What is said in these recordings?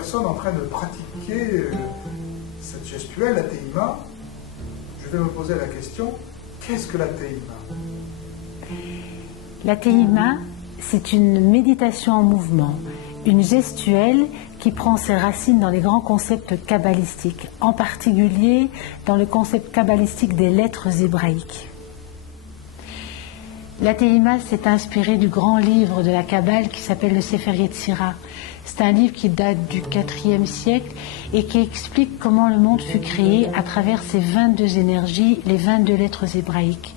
personnes en train de pratiquer cette gestuelle, la Teima. Je vais me poser la question, qu'est-ce que la Teima? La Teima, c'est une méditation en mouvement, une gestuelle qui prend ses racines dans les grands concepts kabbalistiques, en particulier dans le concept kabbalistique des lettres hébraïques. La Teima s'est inspirée du grand livre de la Kabbale qui s'appelle le Sefer Yetzira. C'est un livre qui date du IVe siècle et qui explique comment le monde fut créé à travers ces 22 énergies, les 22 lettres hébraïques.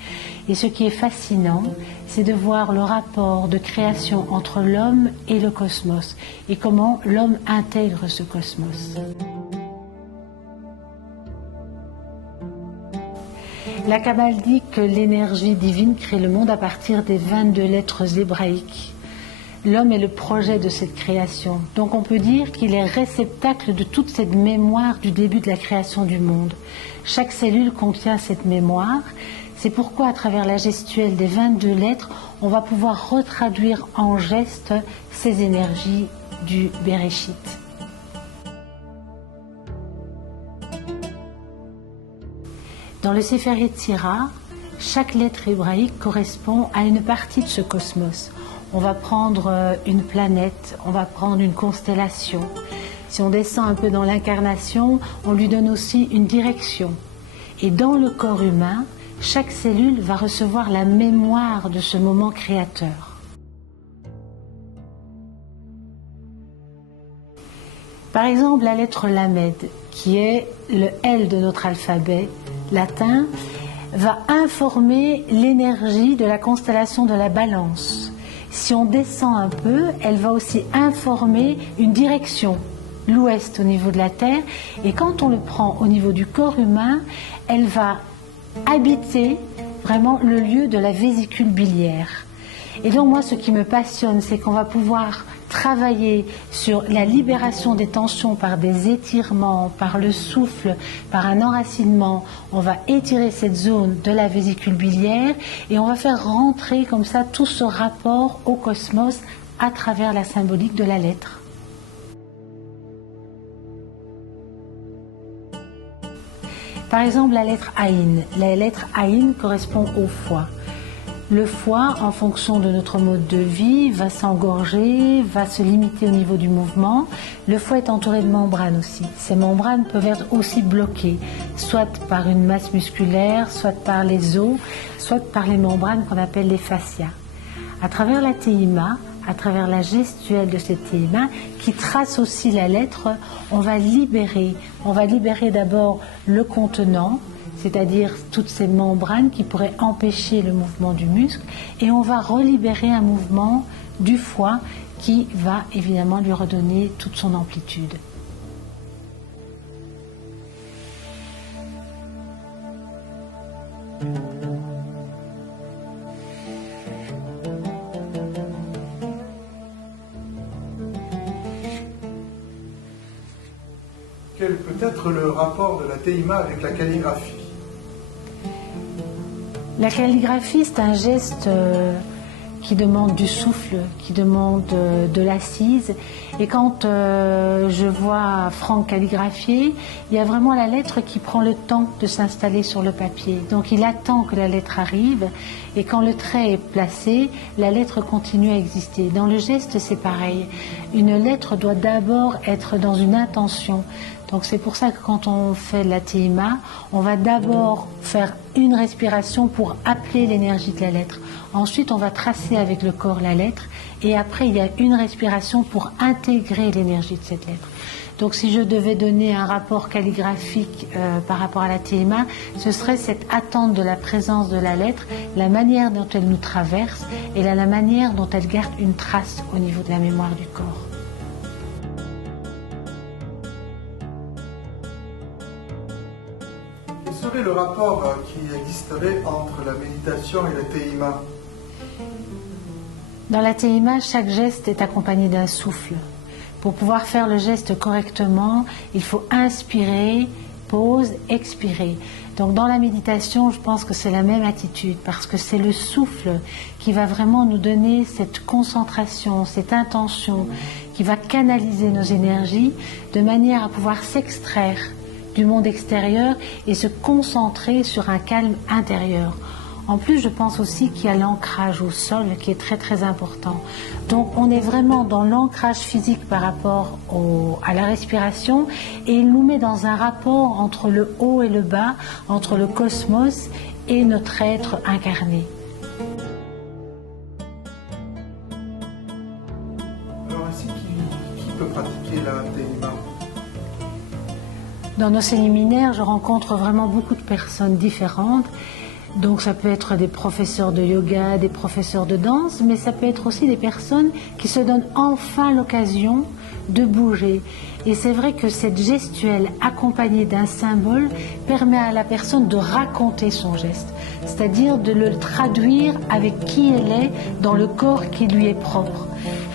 Et ce qui est fascinant, c'est de voir le rapport de création entre l'homme et le cosmos et comment l'homme intègre ce cosmos. La Kabbale dit que l'énergie divine crée le monde à partir des 22 lettres hébraïques. L'homme est le projet de cette création. Donc on peut dire qu'il est réceptacle de toute cette mémoire du début de la création du monde. Chaque cellule contient cette mémoire. C'est pourquoi à travers la gestuelle des 22 lettres, on va pouvoir retraduire en gestes ces énergies du Bereshit. Dans le Sefer Yetzira, chaque lettre hébraïque correspond à une partie de ce cosmos. On va prendre une planète, on va prendre une constellation. Si on descend un peu dans l'incarnation, on lui donne aussi une direction. Et dans le corps humain, chaque cellule va recevoir la mémoire de ce moment créateur. Par exemple, la lettre Lamed, qui est le L de notre alphabet latin, va informer l'énergie de la constellation de la Balance. Si on descend un peu, elle va aussi informer une direction, l'ouest au niveau de la Terre, et quand on le prend au niveau du corps humain, elle va habiter vraiment le lieu de la vésicule biliaire. Et donc moi, ce qui me passionne, c'est qu'on va pouvoir travailler sur la libération des tensions par des étirements, par le souffle, par un enracinement. On va étirer cette zone de la vésicule biliaire et on va faire rentrer comme ça tout ce rapport au cosmos à travers la symbolique de la lettre. Par exemple, la lettre Aïn. La lettre Aïn correspond au foie. Le foie, en fonction de notre mode de vie, va s'engorger, va se limiter au niveau du mouvement. Le foie est entouré de membranes aussi. Ces membranes peuvent être aussi bloquées, soit par une masse musculaire, soit par les os, soit par les membranes qu'on appelle les fascias. À travers la Teima, à travers la gestuelle de cette Teima, qui trace aussi la lettre, on va libérer d'abord le contenant, c'est-à-dire toutes ces membranes qui pourraient empêcher le mouvement du muscle, et on va relibérer un mouvement du foie qui va évidemment lui redonner toute son amplitude. Quel peut être le rapport de la Teima avec la calligraphie? La calligraphie, c'est un geste qui demande du souffle, qui demande de l'assise. Et quand je vois Franck calligraphier, il y a vraiment la lettre qui prend le temps de s'installer sur le papier. Donc il attend que la lettre arrive et quand le trait est placé, la lettre continue à exister. Dans le geste, c'est pareil. Une lettre doit d'abord être dans une intention. Donc c'est pour ça que quand on fait la Teima, on va d'abord faire une respiration pour appeler l'énergie de la lettre. Ensuite, on va tracer avec le corps la lettre et après, il y a une respiration pour intégrer l'énergie de cette lettre. Donc si je devais donner un rapport calligraphique par rapport à la Teima, ce serait cette attente de la présence de la lettre, la manière dont elle nous traverse et la manière dont elle garde une trace au niveau de la mémoire du corps. Quel serait le rapport qui existerait entre la méditation et la Teima? Dans la Teima, chaque geste est accompagné d'un souffle. Pour pouvoir faire le geste correctement, il faut inspirer pause, expirer. Donc dans la méditation, je pense que c'est la même attitude, parce que c'est le souffle qui va vraiment nous donner cette concentration, cette intention, qui va canaliser nos énergies de manière à pouvoir s'extraire du monde extérieur et se concentrer sur un calme intérieur. En plus, je pense aussi qu'il y a l'ancrage au sol qui est très très important. Donc on est vraiment dans l'ancrage physique par rapport à la respiration, et il nous met dans un rapport entre le haut et le bas, entre le cosmos et notre être incarné. Alors ainsi, qui peut pratiquer la TMA? Dans nos séminaires, je rencontre vraiment beaucoup de personnes différentes. Donc ça peut être des professeurs de yoga, des professeurs de danse, mais ça peut être aussi des personnes qui se donnent enfin l'occasion de bouger. Et c'est vrai que cette gestuelle accompagnée d'un symbole permet à la personne de raconter son geste, c'est-à-dire de le traduire avec qui elle est dans le corps qui lui est propre.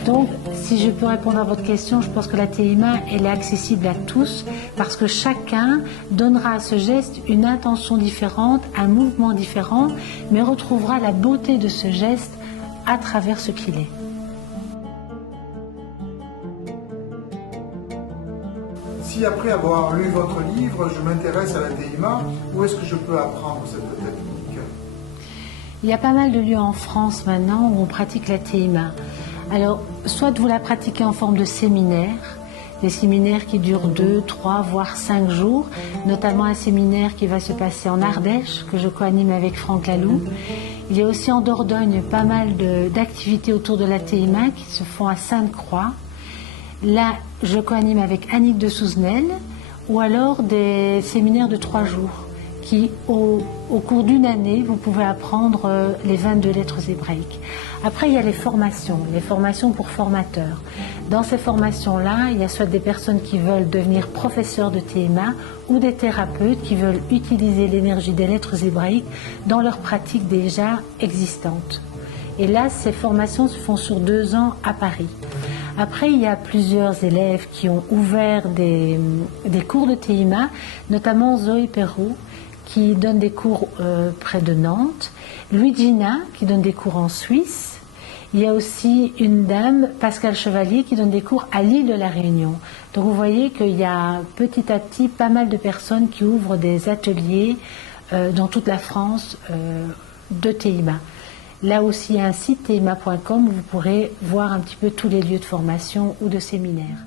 Donc, si je peux répondre à votre question, je pense que la TMA, elle est accessible à tous, parce que chacun donnera à ce geste une intention différente, un mouvement différent, mais retrouvera la beauté de ce geste à travers ce qu'il est. Si après avoir lu votre livre, je m'intéresse à la TMA, où est-ce que je peux apprendre cette technique? Il y a pas mal de lieux en France maintenant où on pratique la TMA. Alors, soit vous la pratiquez en forme de séminaire, des séminaires qui durent 2, 3, voire 5 jours, notamment un séminaire qui va se passer en Ardèche, que je co-anime avec Franck Laloux. Il y a aussi en Dordogne pas mal d'activités autour de la TMA qui se font à Sainte-Croix. Là, je co-anime avec Annick de Souzenel, ou alors des séminaires de 3 jours, qui, au cours d'une année, vous pouvez apprendre les 22 lettres hébraïques. Après, il y a les formations pour formateurs. Dans ces formations-là, il y a soit des personnes qui veulent devenir professeurs de TMA ou des thérapeutes qui veulent utiliser l'énergie des lettres hébraïques dans leurs pratiques déjà existantes. Et là, ces formations se font sur 2 ans à Paris. Après, il y a plusieurs élèves qui ont ouvert des cours de TMA, notamment Zoé Perrault, qui donne des cours près de Nantes, Luigina, qui donne des cours en Suisse. Il y a aussi une dame, Pascal Chevalier, qui donne des cours à l'île de la Réunion. Donc vous voyez qu'il y a petit à petit pas mal de personnes qui ouvrent des ateliers dans toute la France de TMA. Là aussi, il y a un site tma.com où vous pourrez voir un petit peu tous les lieux de formation ou de séminaires.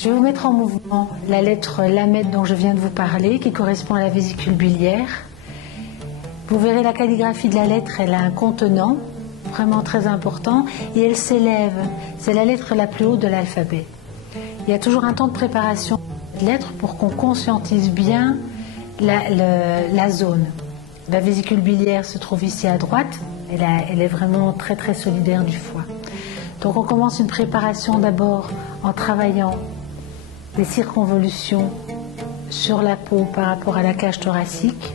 Je vais vous mettre en mouvement la lettre Lamed dont je viens de vous parler, qui correspond à la vésicule biliaire. Vous verrez la calligraphie de la lettre, elle a un contenant vraiment très important et elle s'élève. C'est la lettre la plus haute de l'alphabet. Il y a toujours un temps de préparation de cette lettre pour qu'on conscientise bien la zone. La vésicule biliaire se trouve ici à droite. Elle est vraiment très très solidaire du foie. Donc on commence une préparation d'abord en travaillant des circonvolutions sur la peau par rapport à la cage thoracique.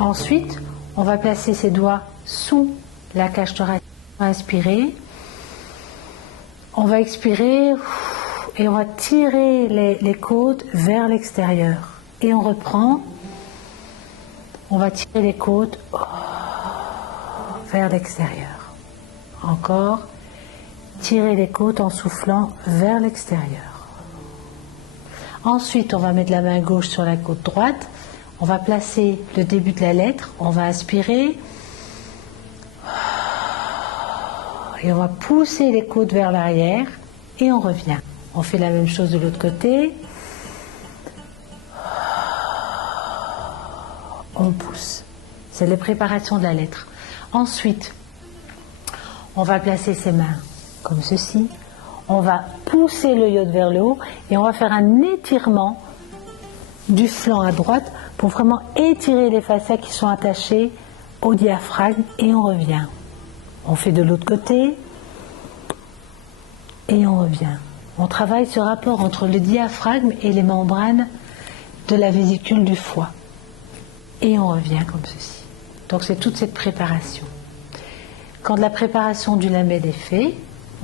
Ensuite, on va placer ses doigts sous la cage thoracique. On va inspirer. On va expirer et on va tirer les côtes vers l'extérieur. Et on reprend. On va tirer les côtes vers l'extérieur. Encore. Tirer les côtes en soufflant vers l'extérieur. Ensuite, on va mettre la main gauche sur la côte droite. On va placer le début de la lettre. On va inspirer. Et on va pousser les côtes vers l'arrière. Et on revient. On fait la même chose de l'autre côté. On pousse. C'est la préparation de la lettre. Ensuite, on va placer ses mains comme ceci. On va pousser le iode vers le haut et on va faire un étirement du flanc à droite pour vraiment étirer les fascias qui sont attachés au diaphragme et on revient. On fait de l'autre côté et on revient. On travaille ce rapport entre le diaphragme et les membranes de la vésicule du foie. Et on revient comme ceci. Donc c'est toute cette préparation. Quand la préparation du lamède est faite,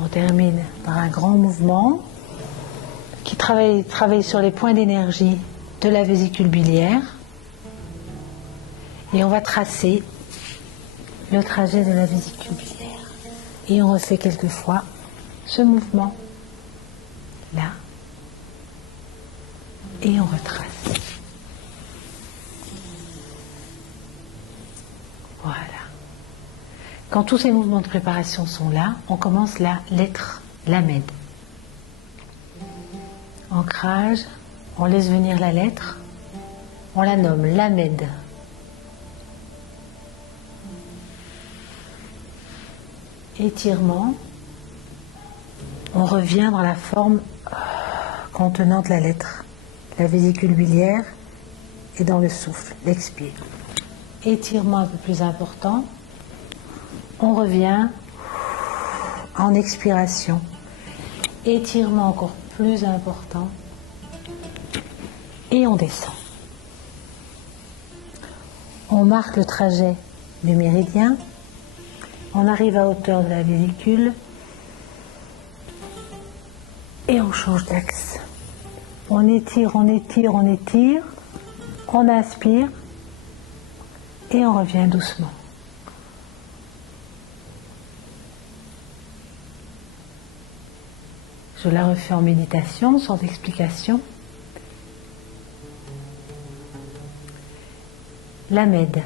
on termine par un grand mouvement qui travaille sur les points d'énergie de la vésicule biliaire. Et on va tracer le trajet de la vésicule biliaire. Et on refait quelquefois ce mouvement là. Et on retrace. Voilà. Quand tous ces mouvements de préparation sont là, on commence la lettre lamède. Ancrage, on laisse venir la lettre, on la nomme lamède. Étirement, on revient dans la forme contenante la lettre, la vésicule biliaire et dans le souffle, l'expire. Étirement un peu plus important, on revient en expiration. Étirement encore plus important et on descend. On marque le trajet du méridien, on arrive à hauteur de la vésicule et on change d'axe. On étire, on étire, on étire, on inspire et on revient doucement. Je la refais en méditation, sans explication. Lamède.